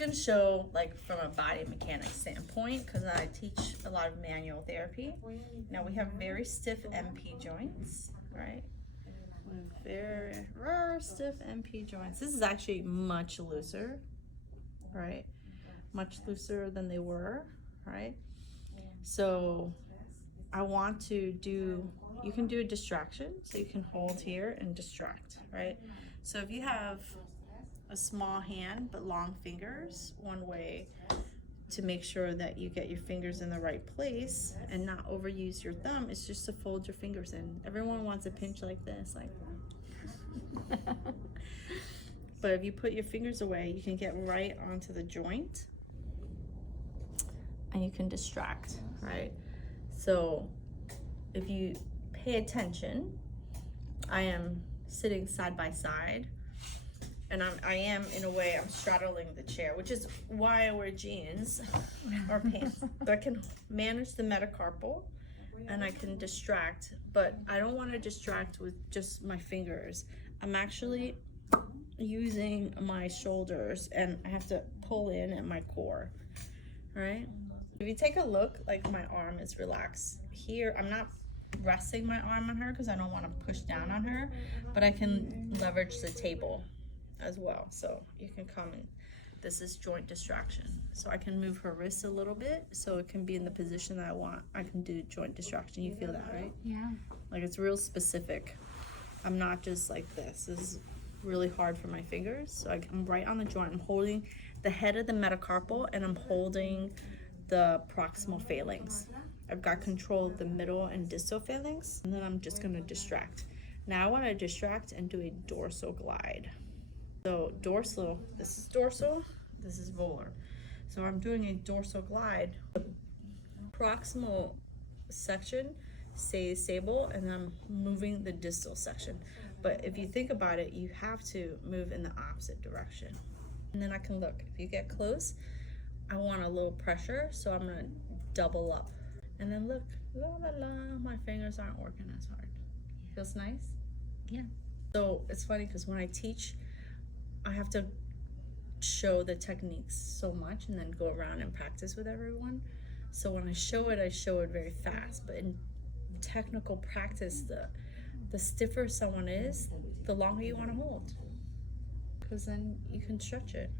gonna show like from a body mechanics standpoint because I teach a lot of manual therapy. Now we have very stiff MP joints, right? Very stiff MP joints. This is actually much looser, right? Much looser than they were, right? So I want to do, you can do a distraction. So you can hold here and distract, right? So if you have a small hand but long fingers, one way to make sure that you get your fingers in the right place and not overuse your thumb is just to fold your fingers in. Everyone wants a pinch like this, like but if you put your fingers away, you can get right onto the joint and you can distract, right? So if you pay attention, I am sitting side by side and I am in a way, I'm straddling the chair, which is why I wear jeans or pants. So I can manage the metacarpal and I can distract, but I don't want to distract with just my fingers. I'm actually using my shoulders and I have to pull in at my core, right? If you take a look, like my arm is relaxed. Here, I'm not resting my arm on her because I don't want to push down on her, but I can leverage the table as well. So you can come and this is joint distraction. So I can move her wrist a little bit so it can be in the position that I want. I can do joint distraction. You feel that, right? Yeah. Like it's real specific. I'm not just like this. This is really hard for my fingers. So I'm right on the joint. I'm holding the head of the metacarpal and I'm holding the proximal phalanx. I've got control of the middle and distal phalanx, and then I'm just gonna distract. Now I wanna distract and do a dorsal glide. So dorsal, this is dorsal, this is volar. So I'm doing a dorsal glide. The proximal section stays stable and I'm moving the distal section. But if you think about it, you have to move in the opposite direction. And then I can look, if you get close, I want a little pressure, so I'm gonna double up. And then look, la la la, my fingers aren't working as hard. Feels nice? Yeah. So it's funny because when I teach, I have to show the techniques so much and then go around and practice with everyone. So when I show it very fast. But in technical practice, the stiffer someone is, the longer you want to hold. Because then you can stretch it.